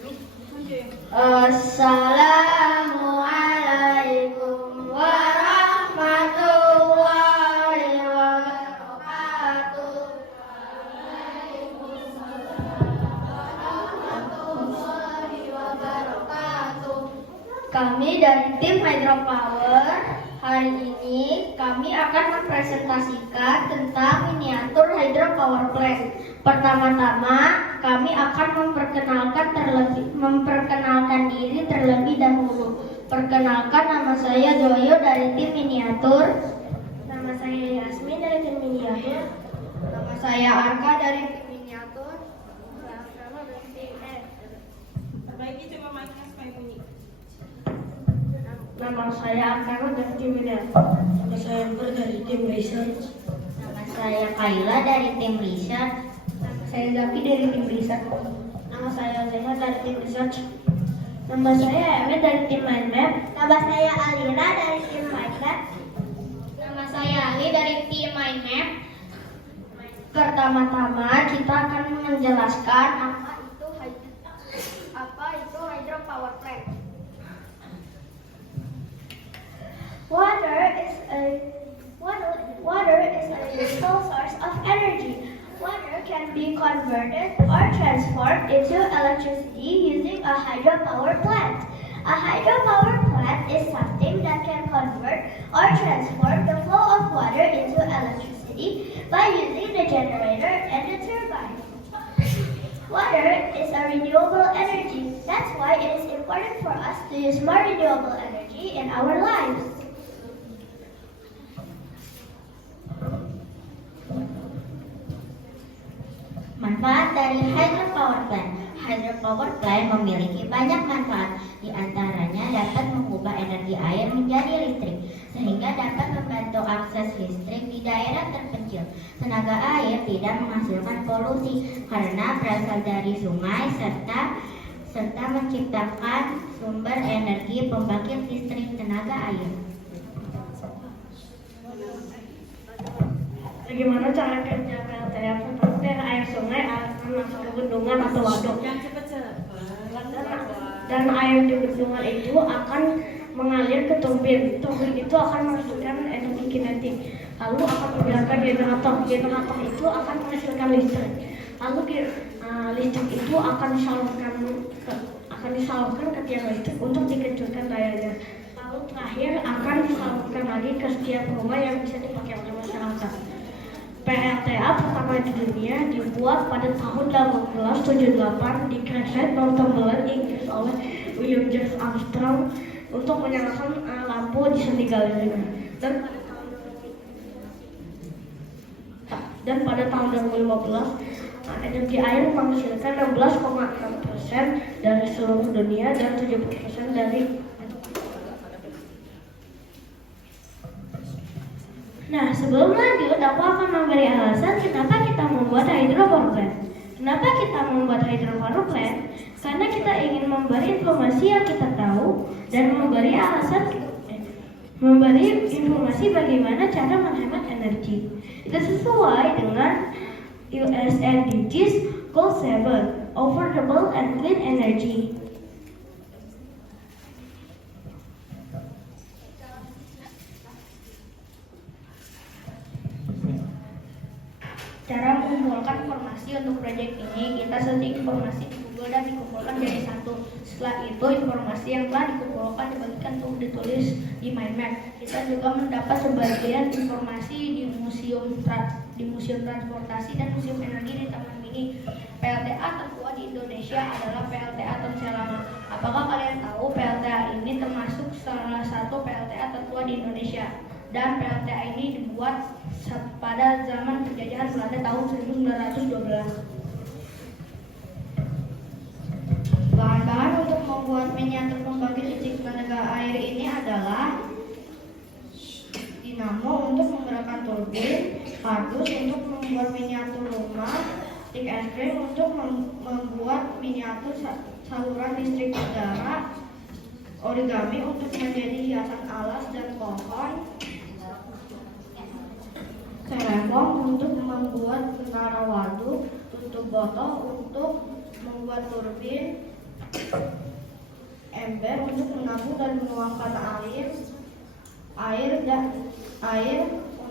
Assalamualaikum warahmatullahi wabarakatuh. Kami dari tim Hydropower, hari ini kami akan mempresentasikan tentang miniatur hydropower plant. Pertama-tama, kami akan memperkenalkan diri terlebih dahulu. Perkenalkan, nama saya Joyo dari tim miniatur. Nama saya Yasmin dari tim miniatur. Nama saya Arka dari tim miniatur. Sama dari tim S. Perbaiki coba mic-nya supaya bunyi. Nama saya Arka dari tim miniatur. Nama saya Ber dari tim research. Nama saya Kaila dari tim research. Nama saya Zaki dari tim research. Nama saya Zena dari tim research. Nama saya Emet dari tim mindmap. Nama saya Alira dari tim mindmap. Nama saya Ali dari tim mindmap. Pertama-tama kita akan menjelaskan apa itu hydropower plant. Water is a useful source of energy. Water can be converted or transformed into electricity using a hydropower plant. A hydropower plant is something that can convert or transform the flow of water into electricity by using the generator and the turbine. Water is a renewable energy. That's why it is important for us to use more renewable energy in our lives. Manfaat dari hydropower plant. Hydropower plant memiliki banyak manfaat, di antaranya dapat mengubah energi air menjadi listrik, sehingga dapat membantu akses listrik di daerah terpencil. Tenaga air tidak menghasilkan polusi karena berasal dari sungai serta menciptakan sumber energi pembangkit listrik tenaga air. Bagaimana cara kerja PLTA? Pertama, air sungai akan masuk ke bendungan atau waduk. Dan air di bendungan itu akan mengalir ke turbin. Turbin itu akan menghasilkan energi kinetik. Lalu akan menggerakkan generator. Generator itu akan menghasilkan listrik. Lalu listrik itu akan disalurkan ke tiang listrik untuk dikecilkan dayanya. Lalu terakhir akan disalurkan lagi ke setiap rumah yang bisa dipakai oleh masyarakat. PLTA pertama di dunia dibuat pada tahun 1878 di Crescent, Northumberland, Inggris oleh William James Armstrong untuk menyalakan lampu di sendi Galileo. Dan pada tahun 2015 energi air menghasilkan 16,6% dari seluruh dunia dan 70% dari. Nah, sebelum lanjut, aku akan memberi alasan kenapa kita membuat hydropower plant. Kenapa kita membuat hydropower plant? Karena kita ingin memberi informasi yang kita tahu dan memberi informasi bagaimana cara menghemat energi. Itu sesuai dengan US SDGs Goal 7, Affordable and Clean Energy. Cara mengumpulkan informasi untuk proyek ini, kita searching informasi di Google dan dikumpulkan jadi satu. Setelah itu, informasi yang telah dikumpulkan dibagikan untuk ditulis di mind map. Kita juga mendapat sebagian informasi di museum transportasi dan museum energi di Taman Mini. PLTA tertua di Indonesia adalah PLTA Tonsel-Lama. Apakah kalian tahu PLTA ini termasuk salah satu PLTA tertua di Indonesia? Dan PLTA ini dibuat pada zaman penjajahan Belanda tahun 1912. Bahan-bahan untuk membuat miniatur pembangkit listrik tenaga air ini adalah dinamo untuk menggerakkan turbin, kardus untuk membuat miniatur rumah, stick es krim untuk membuat miniatur saluran listrik udara, origami untuk menjadi hiasan alas dan pohon, styrofoam untuk membuat menara waduk, tutup botol untuk membuat turbin, ember untuk menampung dan menuangkan air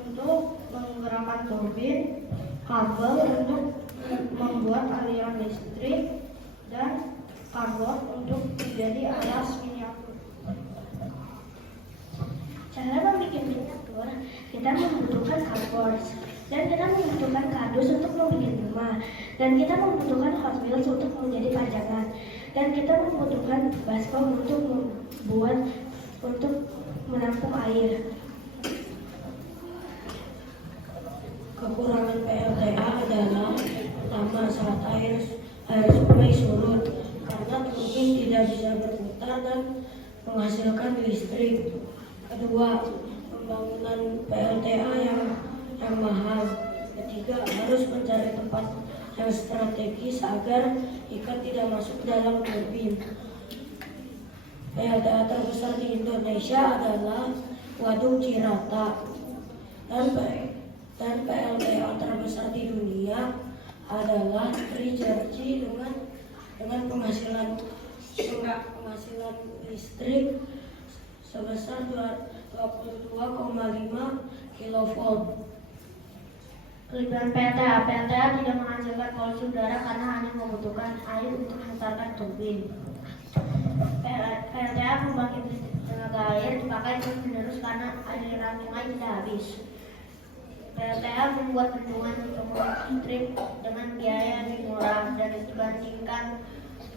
untuk menggerakkan turbin, kabel untuk membuat aliran listrik, dan karbon untuk menjadi alas miniatur. Cara membuat miniatur, kita membutuhkan karbon, dan kita membutuhkan kardus untuk membuat rumah, dan kita membutuhkan Hot Wheels untuk menjadi pajangan, dan kita membutuhkan baskom untuk menampung air. Kekurangan PLTA adalah pertama, saat air sungai surut karena turbin tidak bisa berputar dan menghasilkan listrik. Kedua, pembangunan PLTA yang mahal. Ketiga, harus mencari tempat yang strategis agar ikan tidak masuk dalam turbin. PLTA terbesar di Indonesia adalah Waduk Cirata, dan PLTA terbesar di dunia adalah Tricerci dengan penghasilan listrik sebesar 22,5 kV. Kelebihan PLTA tidak menghasilkan polusi udara karena hanya membutuhkan air untuk memutarkan turbin. PLTA membangkit listrik tenaga air dipakai terus-menerus karena aliran sungai tidak habis. PLTA membuat bendungan untuk listrik dengan biaya lebih murah dan dibandingkan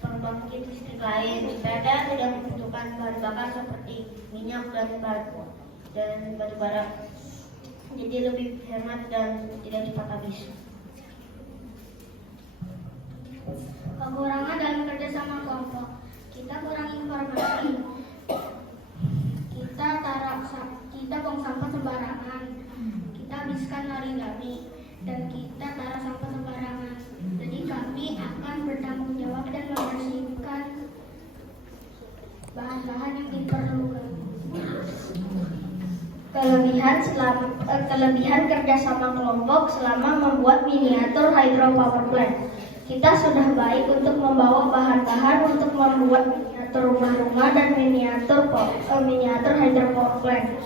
pembangkit listrik lain. PLTA tidak membutuhkan bahan bakar seperti minyak dan batu bara, jadi lebih hemat dan tidak cepat habis. Kekurangan dalam kerjasama kelompok, kita kurang informasi, kita buang sampah sembarangan, kita habiskan origami, dan kita taruh sampah sembarangan. Jadi kami akan bertanggung jawab dan membersihkan bahan-bahan yang diperlukan. Kelebihan kerjasama kelompok selama membuat miniatur hydropower plant. Kita sudah baik untuk membawa bahan-bahan untuk membuat miniatur rumah-rumah dan miniatur hydropower plant.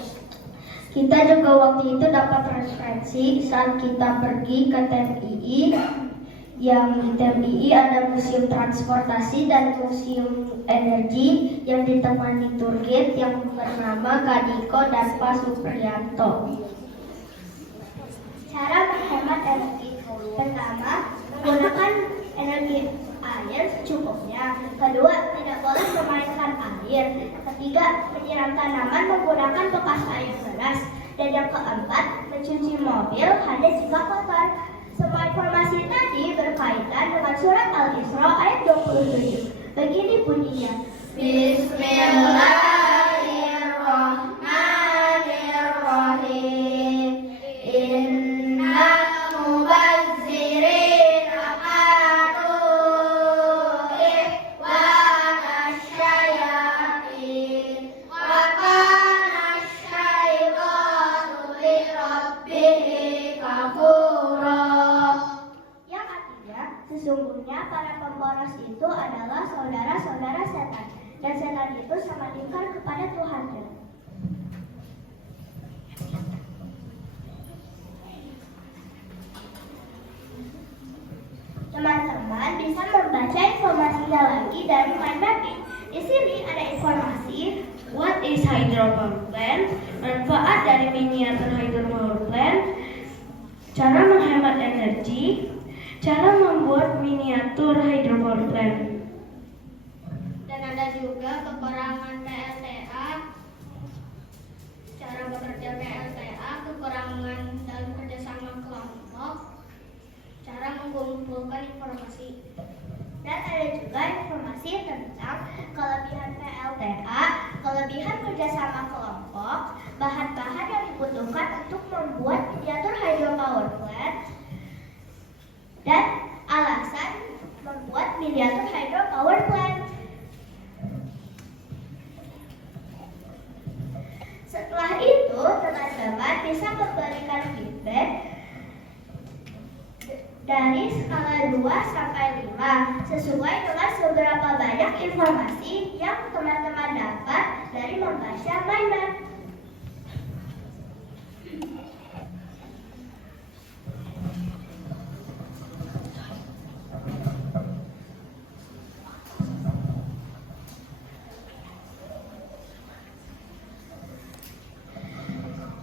Kita juga waktu itu dapat referensi saat kita pergi ke TMII, yang di TMII ada museum transportasi dan museum energi yang ditemani tour guide yang bernama Kadiko dan Pak Supriyanto. Cara menghemat energi. Pertama, menggunakan energi air secukupnya. Kedua, tidak boleh memainkan air. Ketiga, menyiram tanaman menggunakan bekas air keras. Dan yang keempat, mencuci mobil hanya jika kotor. Semua informasi tadi berkaitan dengan surat Al-Isra ayat 27. Begini bunyinya. Bismillahirrahmanirrahim. Innal mubazzirina kanu ikhwana syayatin wa kana syaitanu li rabbih kafura. Yang artinya, sesungguhnya para pemboros itu adalah saudara-saudara setan, dan setan itu sangat ingkar kepada Tuhannya. Teman-teman bisa membaca informasinya lagi dari mind mapping. Di sini ada informasi What is hydropower plant? Manfaat dari miniatur hydropower plant, cara menghemat energi, cara membuat miniatur hydropower plant. Dan ada juga kekurangan PLTA, cara bekerja PLTA, kekurangan dalam kerjasama kelompok, cara mengumpulkan informasi. Dan ada juga informasi tentang kelebihan PLTA, kelebihan kerjasama kelompok, bahan-bahan yang dibutuhkan untuk membuat miniatur hydropower plant, dan alasan membuat miniatur hydropower plant. Setelah itu, teman-teman bisa memberikan feedback dari skala 2 sampai 5 sesuai dengan seberapa banyak banyak informasi yang teman-teman dapat dari membaca mind map.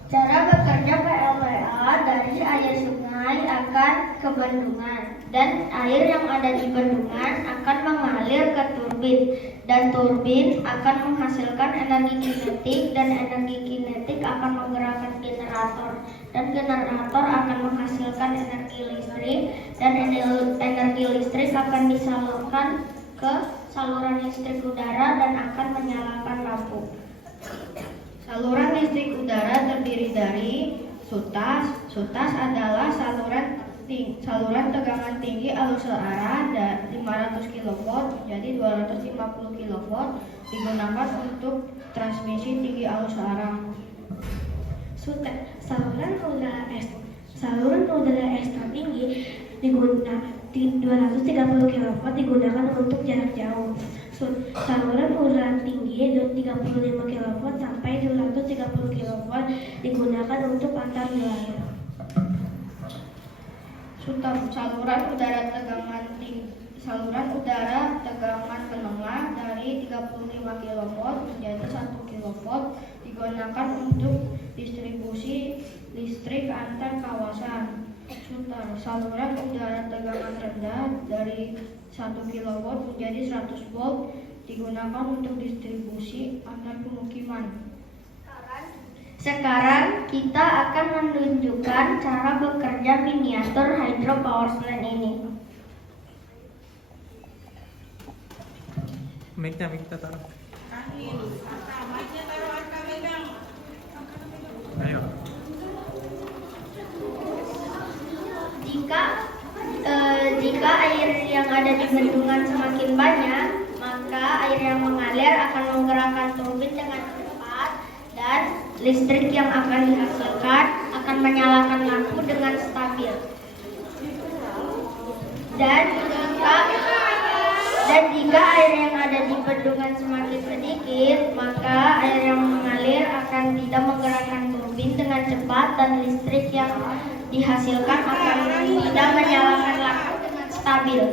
Cara bekerja PLTA dari air sungai akan ke bendungan dan air yang ada di bendungan akan mengalir ke turbin dan turbin akan menghasilkan energi kinetik dan energi kinetik akan menggerakkan generator dan generator akan menghasilkan energi listrik dan energi listrik akan disalurkan ke saluran listrik udara dan akan menyalakan lampu. Saluran listrik udara terdiri dari sutas. Sutas adalah saluran tegangan tinggi arus searah 500 kV menjadi 250 kV digunakan untuk transmisi tinggi arus searah. Saluran udara ekstra tinggi digunakan 230 kV digunakan untuk jarak jauh. Saluran udara tinggi 35 kV sampai 230 kV digunakan untuk antar wilayah. Saluran udara tegangan menengah dari 35 kV menjadi 1 kV digunakan untuk distribusi listrik antar kawasan. Saluran udara tegangan rendah dari 1 kV menjadi 100 volt digunakan untuk distribusi antar pemukiman. Sekarang kita akan menunjukkan cara bekerja miniatur hydro power plant ini. Mic-nya taruh. Ayo. Jika air yang ada di bendungan semakin banyak, maka air yang mengalir akan menggerakkan turbin dengan cepat dan listrik yang akan dihasilkan akan menyalakan lampu dengan stabil. Dan jika air yang ada di bendungan semakin sedikit, maka air yang mengalir akan tidak menggerakkan turbin dengan cepat dan listrik yang dihasilkan akan tidak menyalakan lampu dengan stabil.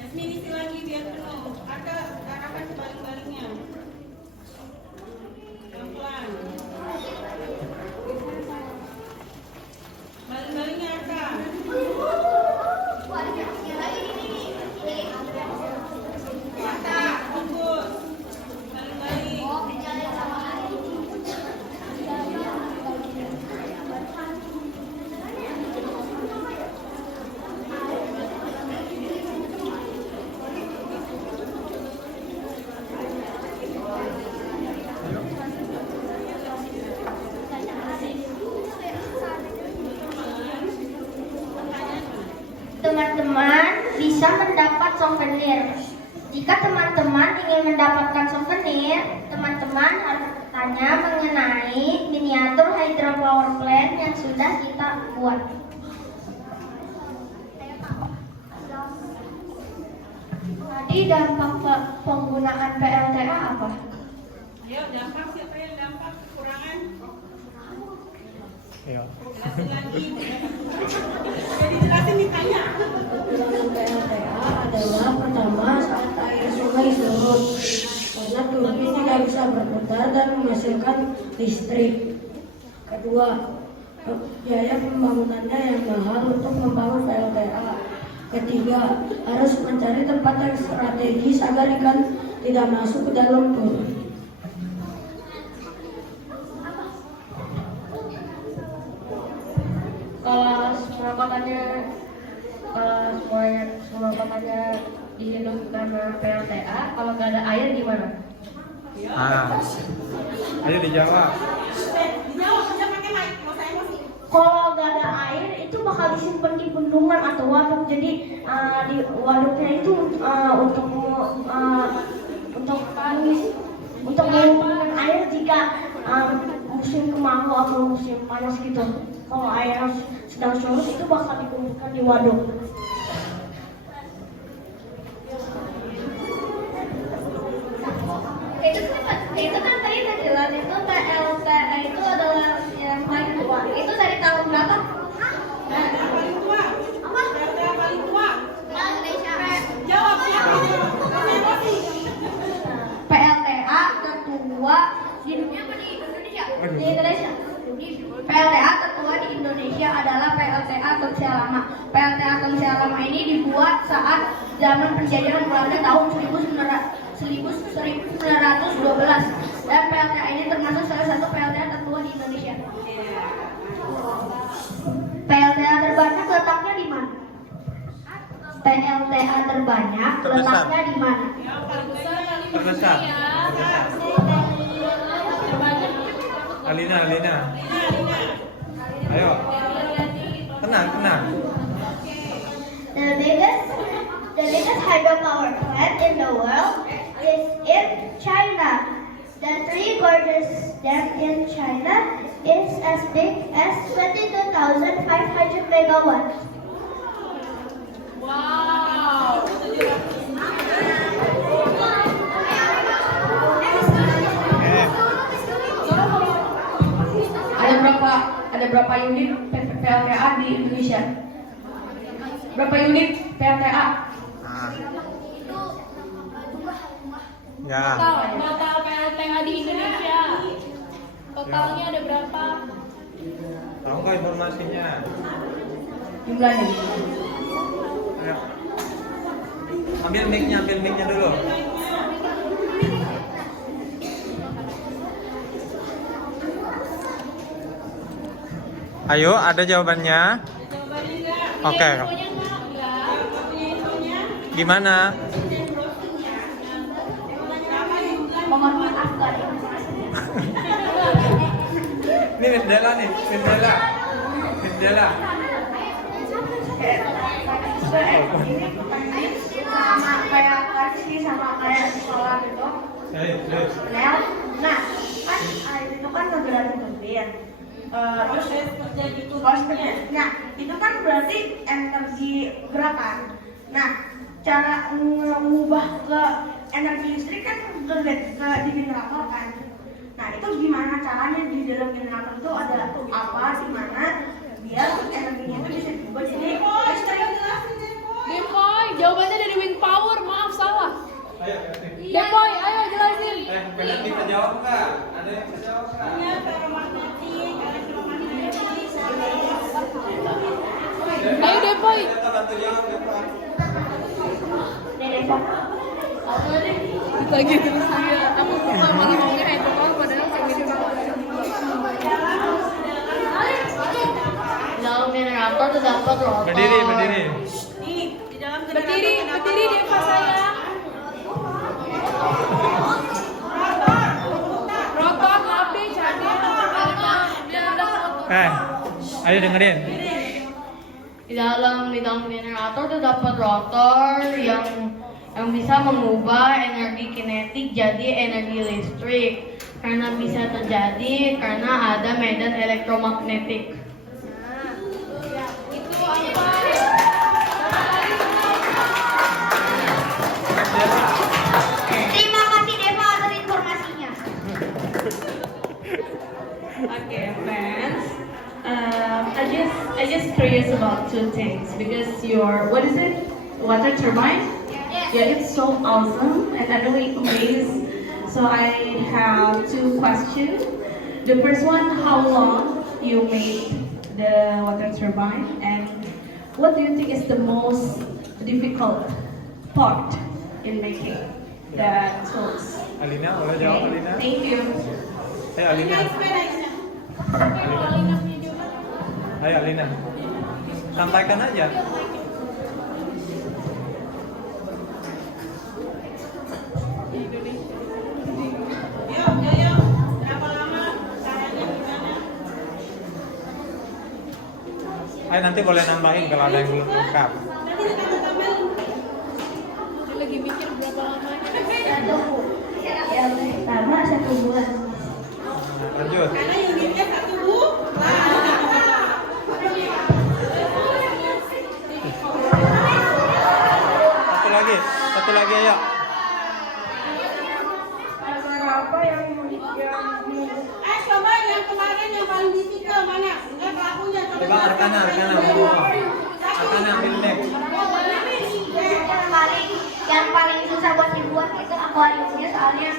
Yasmin isi lagi biar penuh. Ada garapan sebalik-baliknya. Pelan-pelan. Balik-baliknya ada. Mata, fokus. Balik-balik. Teman-teman bisa mendapat souvenir. Jika teman-teman ingin mendapatkan souvenir, teman-teman harus bertanya mengenai miniatur hydropower plant yang sudah kita buat. Tadi dampak penggunaan PLTA apa? Ayo, dampak siapa yang dampak kekurangan? Ayo. Jelasin lagi. Jadi jelasin ditanya. Kekurangan PLTA adalah pertama saat air sungai surut karena turbin tidak bisa berputar dan menghasilkan listrik. Kedua, biaya pembangunannya yang mahal untuk membangun PLTA. Ketiga, harus mencari tempat yang strategis agar ikan tidak masuk ke dalam turbin. Kalau semua kotanya dihidup karena PLTA, kalau nggak ada air gimana? Ayo dijawab. Dijawab aja pakai mic, mau saya emosi. Kalau nggak ada air itu bakal disimpan di bendungan atau waduk. Jadi di waduknya itu untuk mengumpulkan air jika musim kemarau atau musim panas gitu. Kalau air sedang surut itu bakal dikumpulkan di waduk. Tonsea Lama. PLTA Tonsea Lama ini dibuat saat zaman penjajahan Belanda tahun 1912 dan PLTA ini termasuk salah satu PLTA tertua di Indonesia. PLTA terbanyak letaknya di mana? PLTA terbanyak letaknya di mana? Terbesar. Alina. Ayo. Tenang. The biggest hydropower plant in the world is in China. The three largest dam in China is as big as 22,500 megawatts. Wow. Ada berapa unit PLTA di Indonesia? Berapa unit PLTA? Ya. Total PLTA di Indonesia. Totalnya ada berapa? Tahu nggak informasinya? Jumlahnya. Ayo. Ambil mic-nya dulu. Ayo, ada jawabannya? Jawabannya enggak. Oke. Infonya enggak punya infonya. Gimana? Mohon maaf Kak. Ini Vindela nih, Vindela. Sama kayak kasih sama kayak sekolah gitu. Nah, kan air itu kan bergerak turbin. Terus Kerja gitu. nah itu kan berarti energi gerakan. Nah, cara mengubah ke energi listrik kan ke di generator kan. Nah, itu gimana caranya di dalam generator itu ada apa di mana biar energinya itu bisa diubah jadi listrik. Depoy, jawabannya dari wind power. Maaf salah. Depoy, ayo jelasin. Pengen kita jawab nggak? Ada yang bisa jawab nggak? Iya, ferromagnetik, elektromagnetik. Ayo Depoy. Kita bantu jawab, Depoy. Lagi terus ya. Aku ngomongnya hydropower padahal kayak gitu. Dalam generator terdapat rotor. Berdiri. Berdiri Deva sayang. Rotor, maaf deh, Ayo dengerin. Di dalam generator terdapat rotor yang bisa mengubah energi kinetik jadi energi listrik. Karena bisa terjadi karena ada medan elektromagnetik. Itu apa? Terima kasih Deva atas informasinya. Okay, friends. I just curious about two things because what is it? Water turbine? Yeah, it's so awesome and I'm really amazed. So I have two questions. The first one, how long you made the water turbine, and what do you think is the most difficult part in making the tools? Alina, boleh jawab Okay, Alina? thank you. Ayo Alina. Ayo Alina. Sampaikan aja. Yuk. Berapa lama? Caranya gimana? Ayo nanti boleh nambahin kalau ada yang belum lengkap. Nanti kita tambahin. Dia lagi mikir berapa lamanya. Yang pertama 1 bulan. Lanjut. Karena unitnya 1 bulan. Satu lagi ayo. Coba yang kemarin yang paling difficult mana? Enggak pelakunya. Coba Arkana ngomong. Arkana ambil mic. Yang paling susah buat dibuat itu akuariumnya soalnya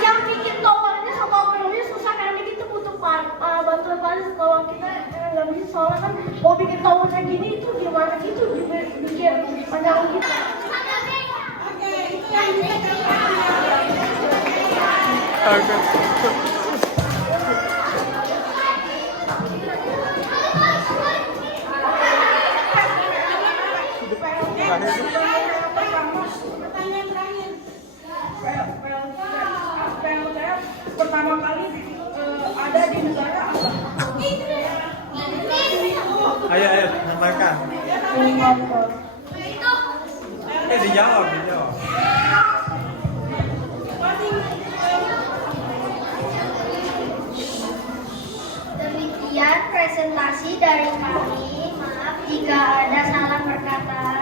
yang bikin towernya sama akuariumnya susah karena itu butuh bantuan kalau kita nggak bisa soalnya kan mau bikin tower kayak gini itu gimana gitu bikin pandangan kita. Pertama kali ada di negara apa? Ayo, sampaikan. Dijawab. Demikian presentasi dari kami. Maaf jika ada salah perkataan.